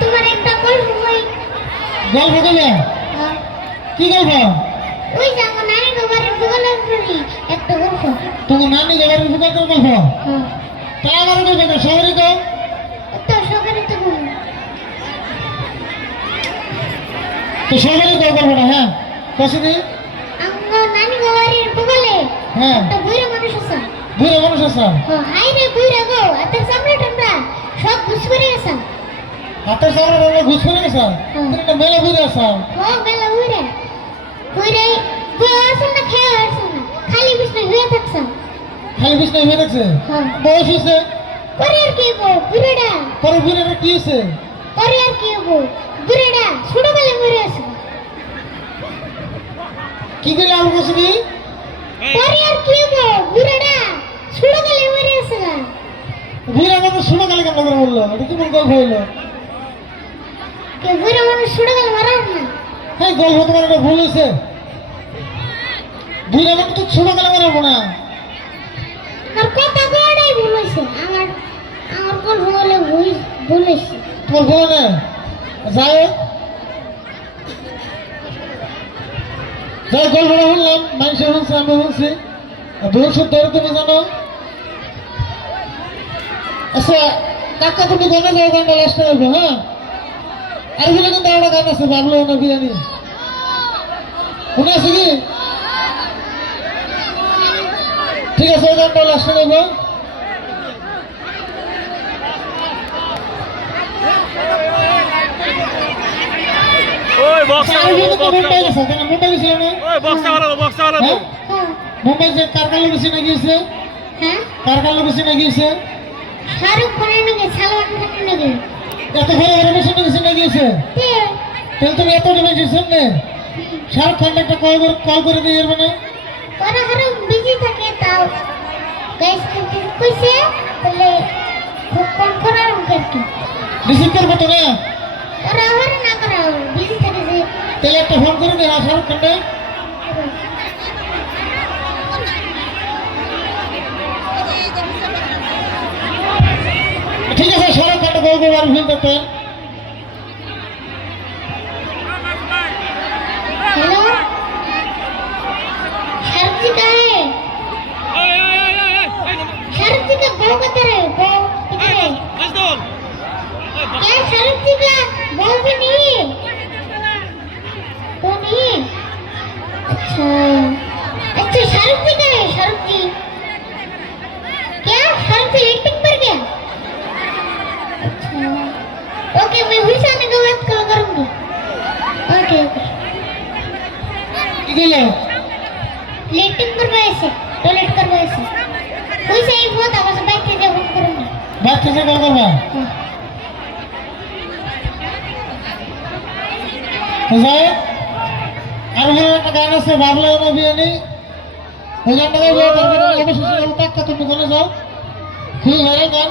তোমার একটা গল্প বই। গল্প বলে? কি গল্প? ওই যে আমার নানি বাড়ির দোকানের করি একটা গল্প। তোমার নানি বাড়ির দোকানের গল্প? তাহলে আমার গল্প শহরে তো তো সকালে তো বল। তো শহরে তো গল্পটা হ্যাঁ কসদি আমার নানি বাড়ির দোকানে হ্যাঁ একটা বুড়া মানুষ আছে। বুড়া মানুষ আছে? হাই রে বুড়া গো আতে সামনে টামরা সব ঘুষ করে গেছে। হাতের সামনে আমরা ঘুষ করে গেছে? এটা মেলা বুড়া আছে? মেলা বুড়া বুড়াই বসে না খেয়ে আসে না খালি বিছনা হয়ে থাকছে। খালি বিছনা হয়ে থাকছে? বয়স হয়েছে? পরে আর কি গো বুড়াটা? পরে বুড়াটা কি হয়েছে? পরে আর কি গো বুড়াটা ছোটবেলায় মরে আছে। কি কইলে আমার কসদি? পরে আর কি গো বুড়াটা ছোটবেলায় মরে আছে না। বুড়া মানুষ ছোটকালে কেমন করে বললো? এটা কি কোন গল্প হইলো? কে বুড়া মানুষ ছোটবেলায় মারা না? হ্যাঁ গল্প তোমার একটা ভুল হয়েছে। বুড়া মানুষ তো ছোটকালে মারাবো না। আর কথা কয়টাই ভুল হইছে। আমার আমার কোন হলে ভুল হইছে। তোমার ভুল না যাই যাই গল্পটা শুনলাম মানুষে শুনছে আমি শুনছি ভুল শুদ্ধ তুমি জানো। আচ্ছা কাকা তুমি গানে যাও গানটা লাস্টে যাবো হ্যাঁ। আর বলে কিন্তু একটা গান আছে বাবলো না বিরিয়ানি শুনে আছে কি? ঠিক আছে ওই গানটা লাস্টে যাবো। ওই বক্সা মুম্বাই যে কার কালো বেশি না গিয়েছে? হ্যাঁ কার কালো বেশি না গিয়েছে? শাহরুখ খানের নাকি সালমান খানের নাকি এত ঘরে ঘরে বেশি না বেশি না গিয়েছে? তে তাহলে তুমি এত ডিমেছি শুনলে শাহরুখ খান একটা কল করে দিয়ে যাবে না? ওরা আরো বিজি থাকে তাও গাইস কইছে বলে খুব কম করার কি রিসিভ করবো তো না? ওরা আবার না করা বিজি থাকে যে তাহলে একটা ফোন করে দে শাহরুখ খানটা। ঠিক আছে শাহরুখ খানটা বলবো আর ফোন করতে। हेलो शरद जी कहाँ है? शरद जी का बहू किधर है? बहू किधर है? क्या शरद जी का बहू भी नहीं है? तो नहीं है? अच्छा अच्छा शरद जी का है शरद जी क्या शरद जी एक्टिंग पर क्या? अच्छा ओके मैं हुई साने का बात कॉल करूँगी। ओके ओके কি দিলো? लेटिंग करवाए से टॉयलेट करवाए से कोई सही बहुत आवाज बाइक से जब हम करूंगा বাদ থেকে কল করবা? যাই আর বলে একটা গান আছে বাবলো না বিরিয়ানি ওই গানটা গাইবো তারপরে অবশেষে টাকা তুমি কোনে যাও খুবই ভালো গান।